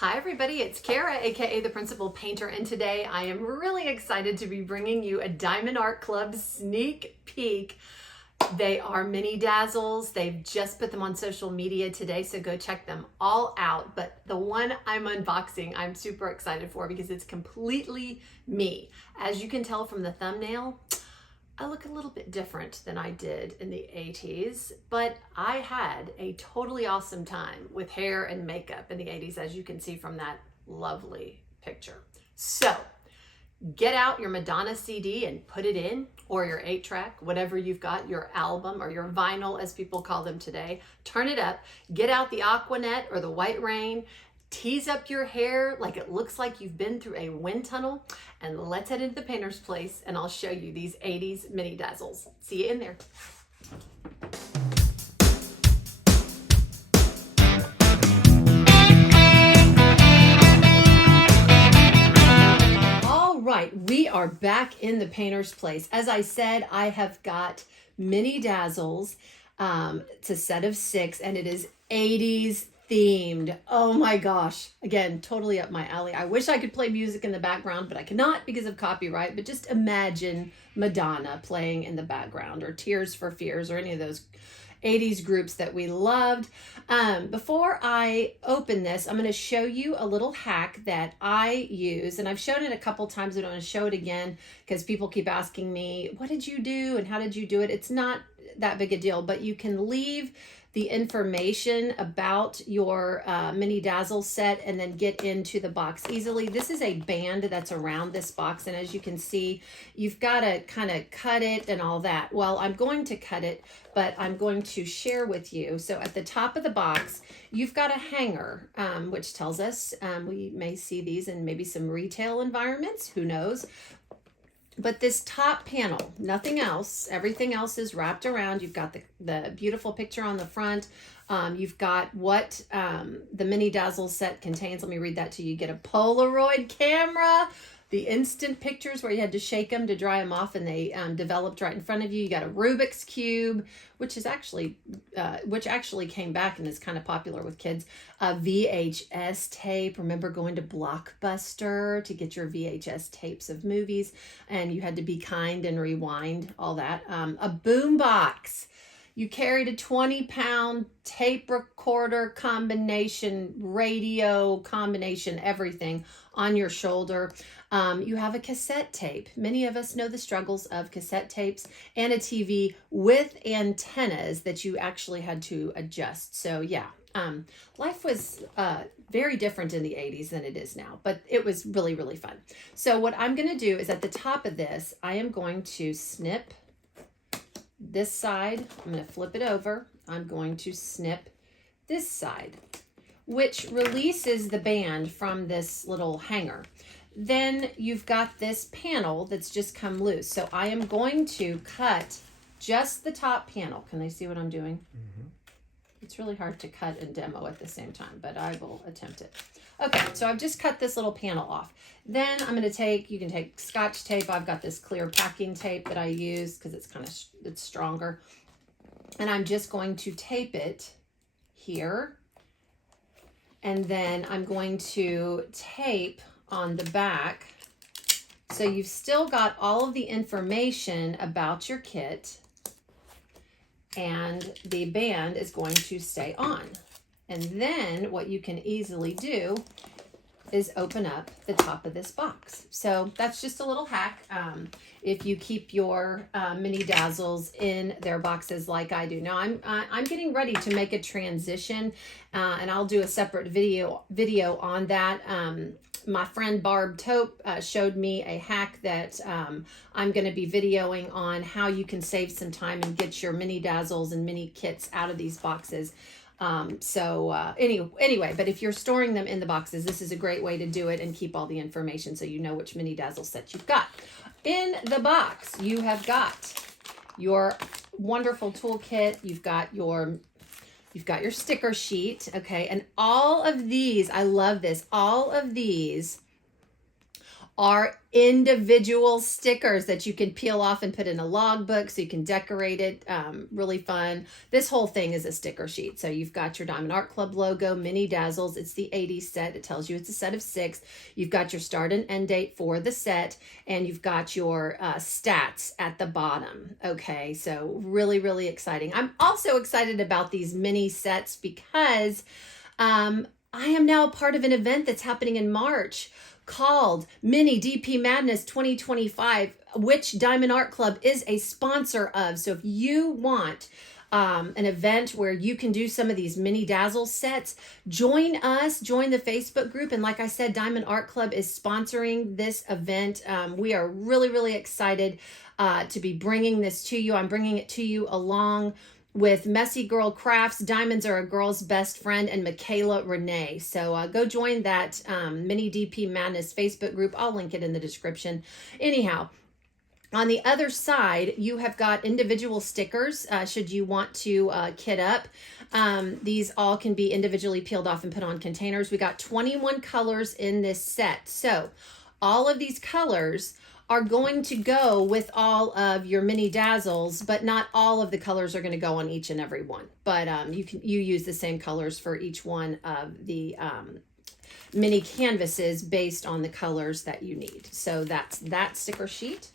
Hi everybody, it's Kara, aka the Principal Painter, and today I am really excited to be bringing you a Diamond Art Club sneak peek. They are mini Dazzles. They've just put them on social media today, so go check them all out. But the one I'm unboxing, I'm super excited for because it's completely me. As you can tell from the thumbnail, I look a little bit different than I did in the 80s, but I had a totally awesome time with hair and makeup in the 80s, as you can see from that lovely picture. So get out your Madonna CD and put it in, or your 8-track, whatever you've got, your album or your vinyl as people call them today. Turn it up, get out the Aquanet or the White Rain, tease up your hair like it looks like you've been through a wind tunnel, and let's head into the painter's place and I'll show you these 80s mini Dazzles. See you in there. All right, we are back in the painter's place. As I said, I have got mini Dazzles. It's a set of 6 and it is 80s themed. Oh my gosh. Again, totally up my alley. I wish I could play music in the background, but I cannot because of copyright. But just imagine Madonna playing in the background, or Tears for Fears, or any of those 80s groups that we loved. Before I open this, I'm going to show you a little hack that I use, and I've shown it a couple times, but I'm going to show it again because people keep asking me, what did you do and how did you do it? It's not that big a deal, but you can leave the information about your mini Dazzle set and then get into the box easily. This is a band that's around this box, and as you can see, you've got to kind of cut it and all that. Well, I'm going to cut it, but I'm going to share with you. So at the top of the box, you've got a hanger, which tells us we may see these in maybe some retail environments, who knows. But this top panel, nothing else, everything else is wrapped around. You've got the beautiful picture on the front. You've got what the mini Dazzle set contains. Let me read that to you. You get a Polaroid camera, the instant pictures where you had to shake them to dry them off, and they developed right in front of you. You got a Rubik's Cube, which actually came back and is kind of popular with kids. A VHS tape. Remember going to Blockbuster to get your VHS tapes of movies, and you had to be kind and rewind all that. A boom box. You carried a 20-pound tape recorder combination, radio combination, everything on your shoulder. You have a cassette tape. Many of us know the struggles of cassette tapes, and a TV with antennas that you actually had to adjust. So yeah, life was very different in the 80s than it is now, but it was really, really fun. So what I'm going to do is at the top of this, I am going to snip this side. I'm going to flip it over. I'm going to snip this side, which releases the band from this little hanger. Then you've got this panel that's just come loose. So I am going to cut just the top panel. Can they see what I'm doing? Mm-hmm. It's really hard to cut and demo at the same time, but I will attempt it. Okay, so I've just cut this little panel off. Then I'm going to take, you can take Scotch tape. I've got this clear packing tape that I use because it's stronger. And I'm just going to tape it here. And then I'm going to tape on the back. So you've still got all of the information about your kit, and the band is going to stay on. And then what you can easily do is open up the top of this box. So that's just a little hack. If you keep your mini Dazzles in their boxes like I do. Now I'm getting ready to make a transition, and I'll do a separate video on that. My friend Barb Tope showed me a hack that I'm going to be videoing on how you can save some time and get your mini Dazzles and mini kits out of these boxes. Anyway, but if you're storing them in the boxes, this is a great way to do it and keep all the information so you know which mini Dazzle set you've got. In the box, you have got your wonderful toolkit. You've got your sticker sheet, okay? And all of these, I love this, all of these are individual stickers that you can peel off and put in a logbook so you can decorate it. Really fun. This whole thing is a sticker sheet. So you've got your Diamond Art Club logo, mini Dazzles. It's the 80s set. It tells you it's a set of 6. You've got your start and end date for the set, and you've got your stats at the bottom. Okay, so really, really exciting. I'm also excited about these mini sets because I am now a part of an event that's happening in March called Mini DP Madness 2025, which Diamond Art Club is a sponsor of. So if you want an event where you can do some of these mini Dazzle sets, join us, join the Facebook group. And like I said, Diamond Art Club is sponsoring this event. We are really, really excited to be bringing this to you. I'm bringing it to you along with Messy Girl Crafts, Diamonds Are a Girl's Best Friend, and Michaela Renee. So go join that Mini DP Madness Facebook group. I'll link it in the description. Anyhow, on the other side, you have got individual stickers should you want to kit up. These all can be individually peeled off and put on containers. We got 21 colors in this set. So all of these colors are going to go with all of your mini Dazzles, but not all of the colors are going to go on each and every one. But you use the same colors for each one of the mini canvases based on the colors that you need. So that's that sticker sheet.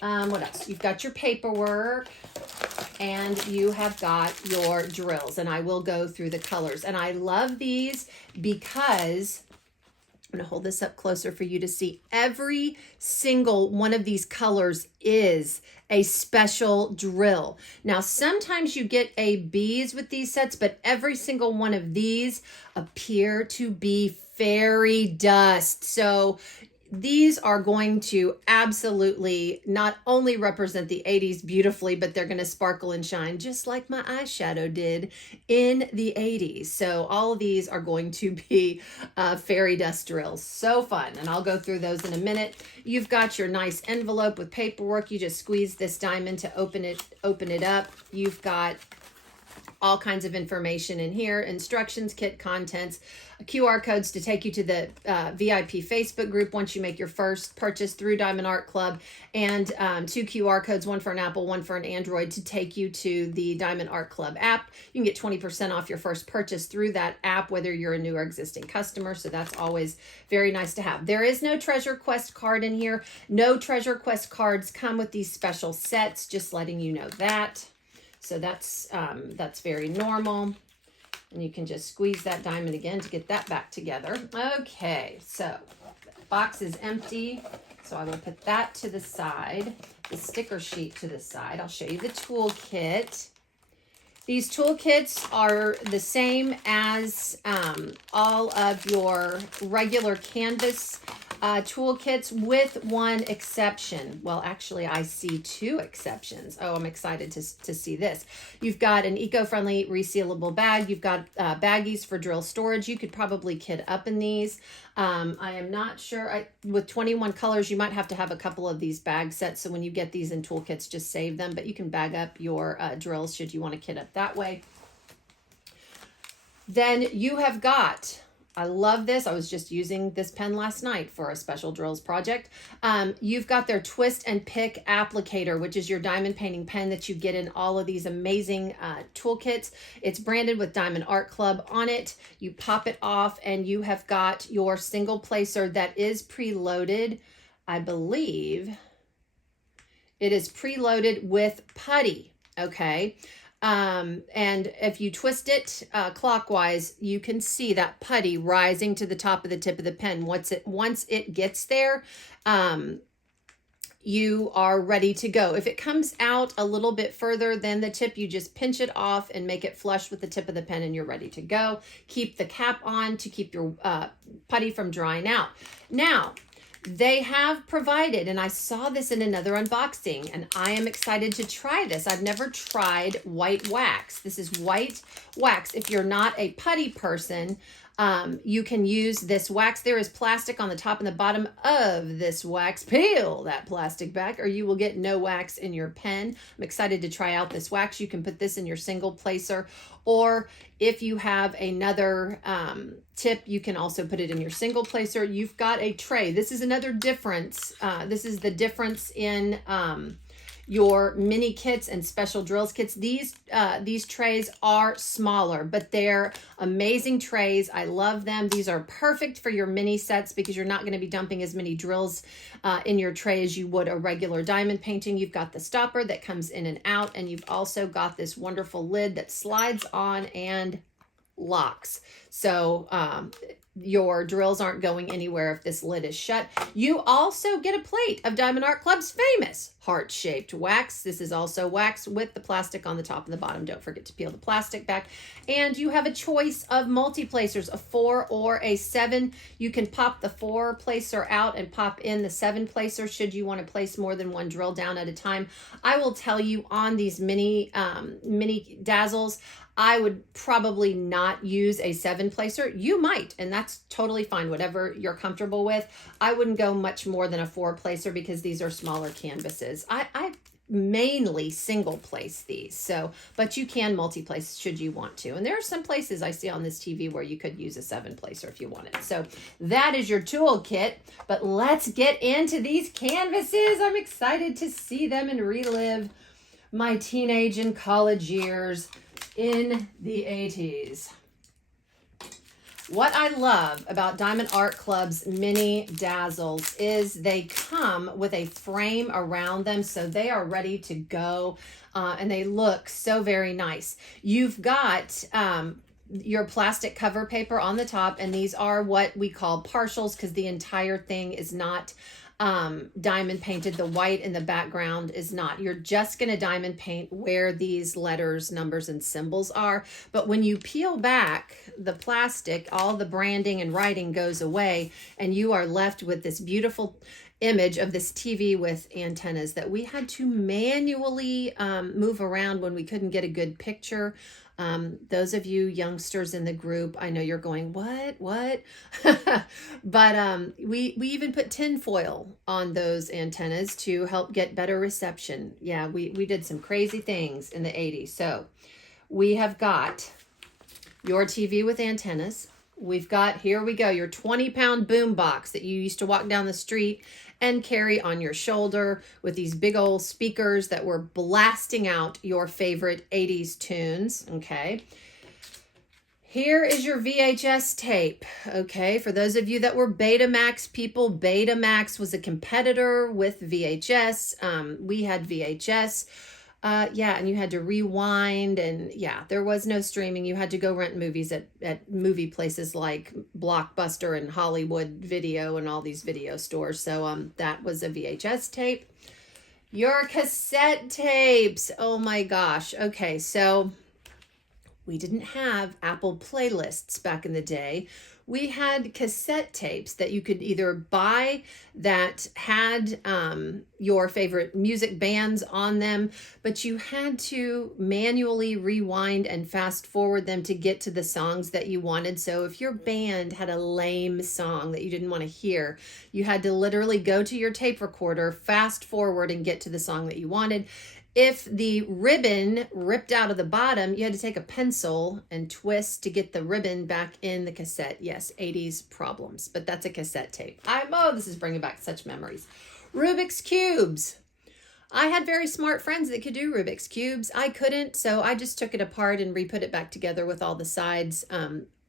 What else? You've got your paperwork, and you have got your drills, and I will go through the colors. And I love these because I'm going to hold this up closer for you to see. Every single one of these colors is a special drill. Now, sometimes you get ABs with these sets, but every single one of these appear to be fairy dust. So these are going to absolutely not only represent the 80s beautifully, but they're going to sparkle and shine just like my eyeshadow did in the 80s. So all of these are going to be fairy dust drills. So fun. And I'll go through those in a minute. You've got your nice envelope with paperwork. You just squeeze this diamond to open it up. You've got all kinds of information in here, instructions, kit contents, QR codes to take you to the VIP Facebook group once you make your first purchase through Diamond Art Club, and 2 QR codes, one for an Apple, one for an Android, to take you to the Diamond Art Club app. You can get 20% off your first purchase through that app, whether you're a new or existing customer. So that's always very nice to have. There is no Treasure Quest card in here. No Treasure Quest cards come with these special sets, just letting you know that. So that's very normal. And you can just squeeze that diamond again to get that back together. Okay, so the box is empty. So I will put that to the side, the sticker sheet to the side. I'll show you the toolkit. These toolkits are the same as all of your regular canvas toolkits, with one exception. Well, actually, I see 2 exceptions. Oh, I'm excited to see this. You've got an eco-friendly resealable bag. You've got baggies for drill storage. You could probably kit up in these. I am not sure. With 21 colors, you might have to have a couple of these bag sets. So when you get these in toolkits, just save them. But you can bag up your drills should you want to kit up that way. Then you have got, I love this. I was just using this pen last night for a special drills project. You've got their twist and pick applicator, which is your diamond painting pen that you get in all of these amazing toolkits. It's branded with Diamond Art Club on it. You pop it off and you have got your single placer that is preloaded. I believe it is preloaded with putty. Okay. And if you twist it clockwise, you can see that putty rising to the top of the tip of the pen. Once it gets there, you are ready to go. If it comes out a little bit further than the tip, you just pinch it off and make it flush with the tip of the pen and you're ready to go. Keep the cap on to keep your putty from drying out. Now, they have provided, and I saw this in another unboxing, and I am excited to try this. I've never tried white wax. This is white wax. If you're not a putty person, You can use this wax. There is plastic on the top and the bottom of this wax. Peel that plastic back or you will get no wax in your pen. I'm excited to try out this wax. You can put this in your single placer, or if you have another tip, you can also put it in your single placer. You've got a tray. This is another difference. This is the difference in your mini kits and special drills kits. These trays are smaller, but they're amazing trays. I love them. These are perfect for your mini sets because you're not going to be dumping as many drills in your tray as you would a regular diamond painting. You've got the stopper that comes in and out, and you've also got this wonderful lid that slides on and locks. So your drills aren't going anywhere if this lid is shut. You also get a plate of Diamond Art Club's famous heart-shaped wax. This is also wax with the plastic on the top and the bottom. Don't forget to peel the plastic back. And you have a choice of multi-placers, a 4 or a 7. You can pop the 4 placer out and pop in the 7 placer should you want to place more than one drill down at a time. I will tell you on these mini Dazzles, I would probably not use a 7 placer. You might, and that's totally fine, whatever you're comfortable with. I wouldn't go much more than a 4 placer because these are smaller canvases. I mainly single place these, so, but you can multi-place should you want to. And there are some places I see on this TV where you could use a 7 placer if you wanted. So that is your toolkit, but let's get into these canvases. I'm excited to see them and relive my teenage and college years in the 80s. What I love about Diamond Art Club's mini Dazzles is they come with a frame around them, so they are ready to go, and they look so very nice. You've got your plastic cover paper on the top, and these are what we call partials because the entire thing is not diamond painted. The white in the background is not. You're just going to diamond paint where these letters, numbers, and symbols are. But when you peel back the plastic, all the branding and writing goes away, and you are left with this beautiful image of this TV with antennas that we had to manually move around when we couldn't get a good picture. Those of you youngsters in the group, I know you're going, what? But we even put tin foil on those antennas to help get better reception. Yeah, we did some crazy things in the 80s. So we have got your TV with antennas. We've got, here we go, your 20-pound boom box that you used to walk down the street and carry on your shoulder with these big old speakers that were blasting out your favorite 80s tunes, okay? Here is your VHS tape, okay? For those of you that were Betamax people, Betamax was a competitor with VHS. We had VHS. Yeah, and you had to rewind, and yeah, there was no streaming. You had to go rent movies at movie places like Blockbuster and Hollywood Video and all these video stores. So that was a VHS tape. Your cassette tapes. Oh my gosh. Okay, so we didn't have Apple playlists back in the day. We had cassette tapes that you could either buy that had your favorite music bands on them, but you had to manually rewind and fast forward them to get to the songs that you wanted. So if your band had a lame song that you didn't want to hear, you had to literally go to your tape recorder, fast forward, and get to the song that you wanted. If the ribbon ripped out of the bottom, you had to take a pencil and twist to get the ribbon back in the cassette. Yes, 80s problems, but that's a cassette tape. Oh, this is bringing back such memories. Rubik's Cubes. I had very smart friends that could do Rubik's Cubes. I couldn't, so I just took it apart and re-put it back together with all the sides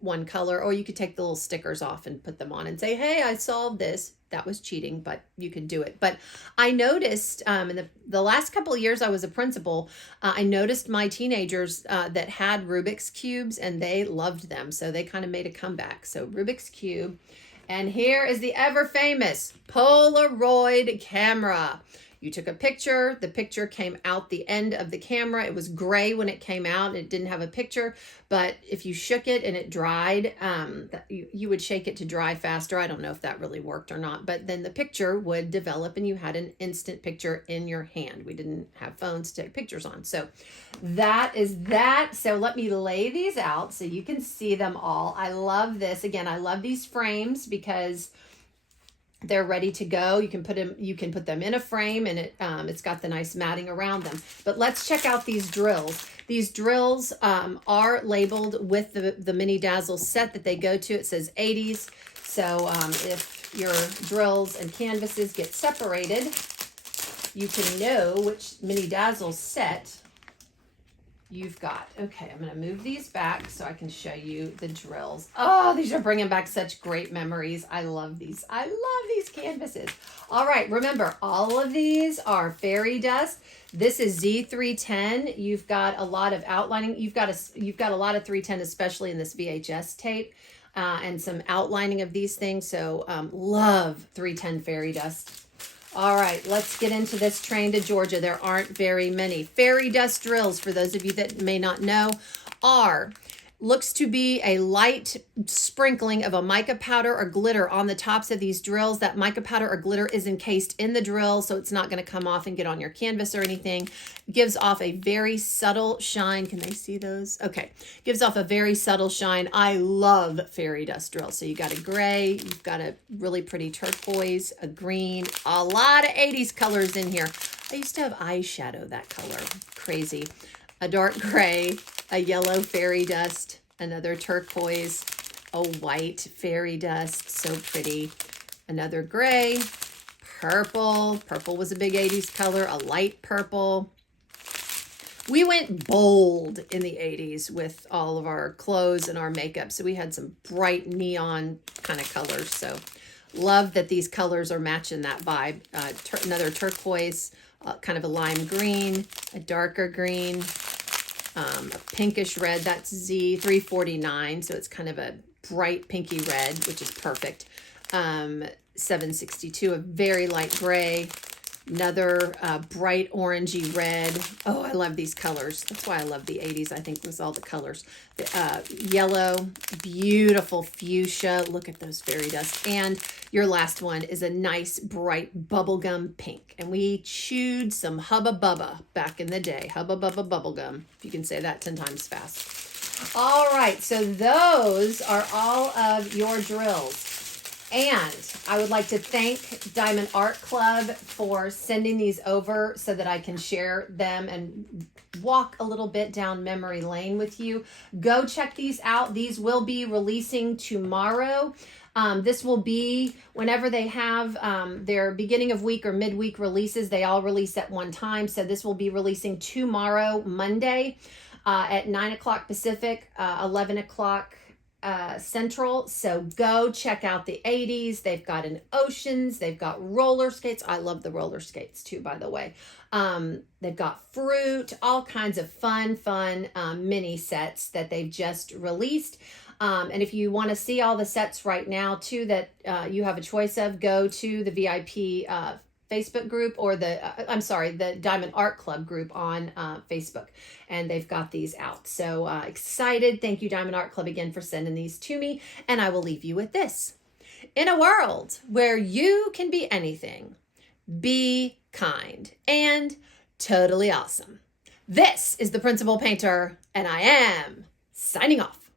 one color, or you could take the little stickers off and put them on and say, hey, I solved this. That was cheating, but you could do it. But I noticed in the last couple of years I was a principal, I noticed my teenagers that had Rubik's Cubes, and they loved them. So they kind of made a comeback. So Rubik's Cube. And here is the ever famous Polaroid camera. You took a picture, the picture came out the end of the camera. It was gray when it came out, it didn't have a picture, but if you shook it and it dried, you would shake it to dry faster. I don't know if that really worked or not, but then the picture would develop and you had an instant picture in your hand. We didn't have phones to take pictures on. So that is that. So let me lay these out so you can see them all. I love this. Again, I love these frames because they're ready to go. You can put them in a frame, and it's got the nice matting around them. But let's check out these drills. These drills are labeled with the mini Dazzle set that they go to. It says 80s. So if your drills and canvases get separated, you can know which mini Dazzle set you've got. Okay, I'm going to move these back so I can show you the drills. Oh, these are bringing back such great memories. I love these. I love these canvases. All right, remember, all of these are fairy dust. This is Z310. You've got a lot of outlining. You've got a lot of 310, especially in this VHS tape, and some outlining of these things. So love 310 fairy dust. All right, let's get into this train to Georgia. There aren't very many. Fairy dust drills, for those of you that may not know, looks to be a light sprinkling of a mica powder or glitter on the tops of these drills. That mica powder or glitter is encased in the drill, so it's not going to come off and get on your canvas or anything. Gives off a very subtle shine. Can they see those? Okay. Gives off a very subtle shine. I love fairy dust drills. So you got a gray, you've got a really pretty turquoise, a green, a lot of 80s colors in here. I used to have eyeshadow that color. Crazy. A dark gray, a yellow fairy dust, another turquoise, a white fairy dust, so pretty, another gray, purple. Purple was a big 80s color, a light purple. We went bold in the 80s with all of our clothes and our makeup, so we had some bright neon kind of colors. So love that these colors are matching that vibe. Another turquoise, kind of a lime green, a darker green, a pinkish red. That's Z349, so it's kind of a bright pinky red, which is perfect. 762, a very light gray, another bright orangey red. Oh, I love these colors. That's why I love the 80s, I think, was all the colors. The yellow, beautiful fuchsia. Look at those fairy dust. And your last one is a nice, bright bubblegum pink. And we chewed some Hubba Bubba back in the day. Hubba Bubba bubblegum, if you can say that 10 times fast. All right, so those are all of your drills. And I would like to thank Diamond Art Club for sending these over so that I can share them and walk a little bit down memory lane with you. Go check these out. These will be releasing tomorrow. This will be whenever they have their beginning of week or midweek releases. They all release at one time. So this will be releasing tomorrow, Monday, at 9 o'clock Pacific, 11 o'clock Central. So go check out the 80s. They've got an oceans. They've got roller skates. I love the roller skates too, by the way. They've got fruit, all kinds of fun mini sets that they've just released. And if you want to see all the sets right now too that you have a choice of, go to the VIP Facebook group or the Diamond Art Club group on Facebook, and they've got these out. So excited. Thank you, Diamond Art Club, again for sending these to me. And I will leave you with this. In a world where you can be anything, be kind and totally awesome. This is the Principal Painter, and I am signing off.